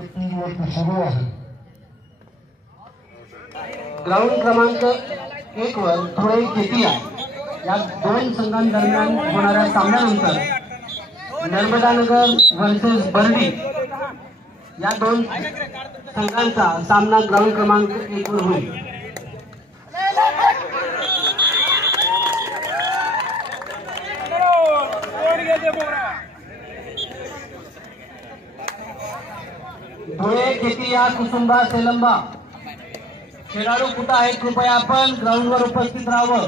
सुरू आहे। ग्राउंड क्रमांक 1 वर थोडे केतिया या दोन संघांदरम्यान होणाऱ्या सामन्यानंतर नर्मदानगर वर्सेस बर्डी या दोन संघांचा सामना ग्राउंड क्रमांक 1 वर होईल। धुळे केतिया कुसुंबा सेलंबा खेळाडू कुठे आहेत कृपया आपण ग्राउंडवर उपस्थित राहावं।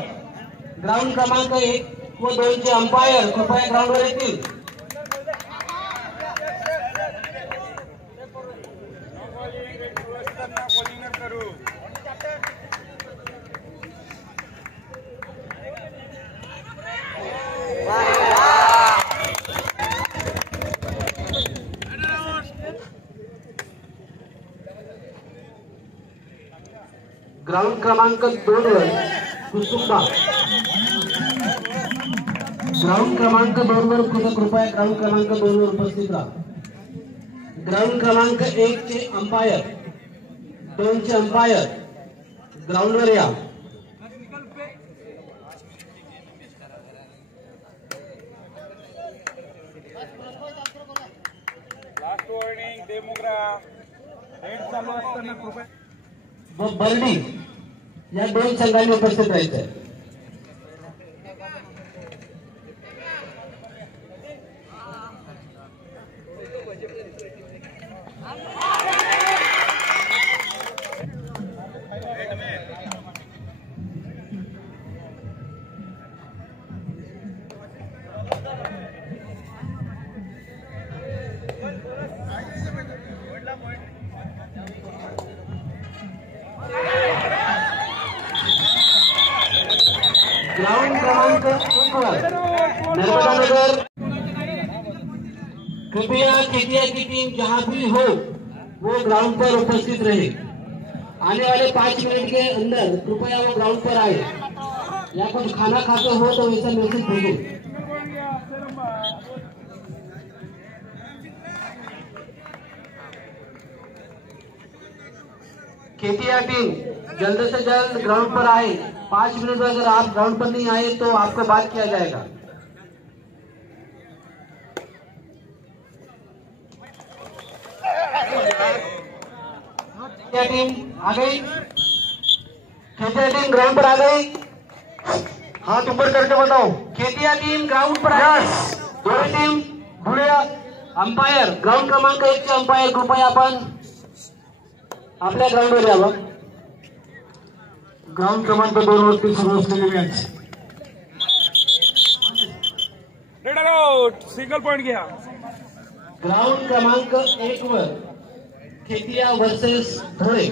ग्राउंड क्रमांक 1 व 2 चे अंपायर कृपया ग्राउंडवर येतील। ग्राउंड क्रमांक 2 वर कुसुंबा ग्राउंड क्रमांक 2 वर कृपया ग्राउंड क्रमांक 2 वर उपस्थित राहा। ग्राउंड क्रमांक 1 चे अंपायर 2 चे अंपायर ग्राउंडवर या। लास्ट वॉर्निंग डेमोग्रा हेड चालू असताना कृपया व बर्डी या दोन संघांनी उपस्थित राहायचे। ग्राउंड क्रमांक 1 वर नर्मदानगर कृपया केतिया की टीम जहां भी हो वो ग्राउंड पर उपस्थित रहे। आने वाले 5 मिनट के अंदर कृपया वो ग्राउंड पर आए या कुछ खाना खाते हो तो वैसा मैसेज भेजो। केतिया टीम जल्द से जल्द ग्राउंड पर आए। 5 मिनट में अगर आप ग्राउंड पर नहीं आए तो आपको बात किया जाएगा। केतिया टीम आ गई। केतिया टीम ग्राउंड पर आ गई। हाथ ऊपर करके बताओ। केतिया टीम ग्राउंड पर आ गई। दोनों टीम भूलिया अंपायर ग्राउंड क्रमांक 1 चे अंपायर कृपया आपण आपल्या ग्राउंडवर यावं। ग्राउंड क्रमांक 2 वरती सुरू असलेली match red out single point घ्या। ग्राउंड क्रमांक 1 वर केतिया वर्सेस धुळे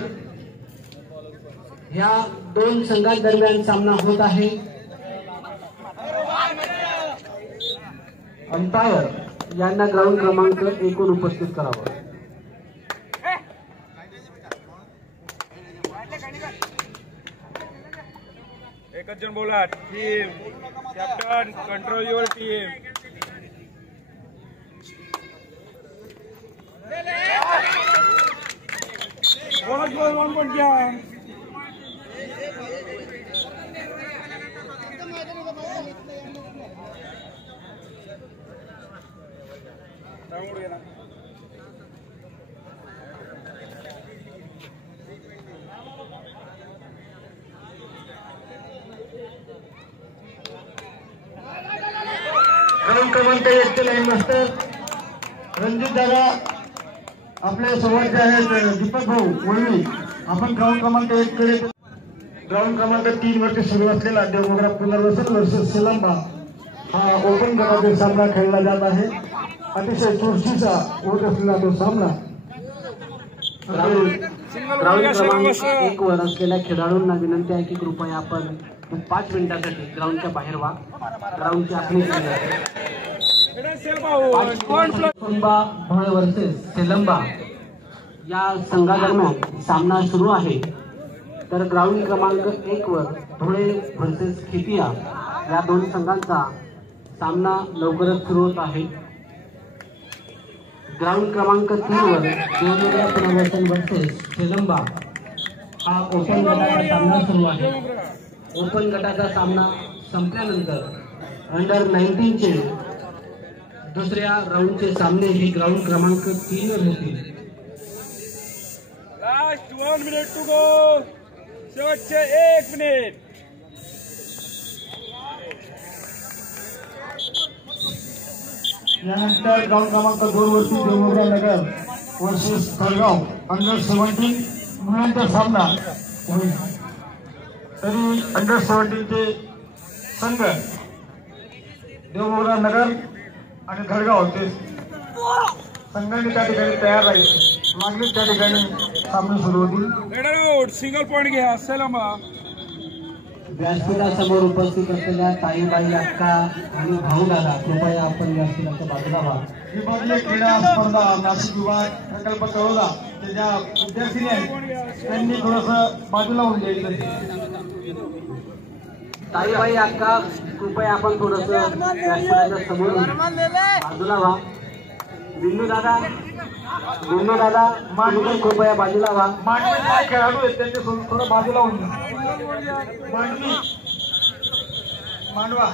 ह्या दोन संघांदरम्यान सामना होत आहे। अंपायर यांना ग्राउंड क्रमांक 1 वर उपस्थित करावं। एकच जण बोला team captain control your team. Bonus ball 1 point घ्या। ग्राउंड क्रमांक 1 चे लाईन मास्टर रणजित दादा आपले समोरचे आहेत दीपक भाऊ वळवी। आपण ग्राउंड क्रमांक 1 कडे ग्राउंड क्रमांक 3 वरती सुरू असलेला देवगोरा पुनर्वसन वर्सेस सेलंबा हा ओपन गटातील सामना खेळला जात आहे। अतिशय चुरशीचा होत असलेला तो सामना ग्राउंड क्रमांक 1 वर असलेल्या खेळाडूंना विनंती आहे की कृपया आपण 5 मिनिटांसाठी ग्राउंडच्या बाहेर व्हा। ग्राउंडची आखणी केली जाते। धुळे वर्सेस सेलंबा या संघादरम्यान सामना सुरू आहे। तर ग्राउंड क्रमांक 1 वर धुळे वर्सेस केतिया या दोन संघांचा सामना लवकरच सुरू होत आहे। ग्राउंड क्रमांक 3 वर देवगिरी पुनर्वसन वर्सेस श्रीलंबा हा ओपन गटाचा सामना सुरू आहे। ओपन गटाचा सामना संपल्यानंतर अंडर 19 चे दुसऱ्या राऊंडचे सामने हे ग्राउंड क्रमांक 3 वर होतील। लास्ट 1 मिनिट टू गो, शेवटचे 1 मिनिट। यानंतर ग्राउंड क्रमांक 2 वरती देवगिरी नगर वर्सेस तळगाव अंडर 17 मुलांचा सामना होईल। तरी अंडर 17 चे संघ देवगिरी नगर आणि धडगाव ते संघाने त्या ठिकाणी तयार राहील। मागणीच त्या ठिकाणी सामने सुरू होतील। सिंगल पॉइंट घ्या सलामा। व्यासपीठासमोर उपस्थित असलेल्या ताईबाई अक्का आणि भाऊ दादा कृपया आपण व्यासपीठाच्या बाजूला व्हा। विभागीय क्रीडा स्पर्धा नाशिक विभाग प्रकल्प कळवला ते ज्या विद्यार्थी आहेत त्यांनी थोडंसं बाजूला होऊन द्यायचं। ताईबाई अक्का कृपया आपण थोडंसं व्यासपीठाच्या समोर बाजूला व्हा। बिंदू दादा मांडवी कृपया बाजूला व्हा। मांडवी काय खेळाडू आहेत त्यांचे थोडं बाजूला होऊन मांडवा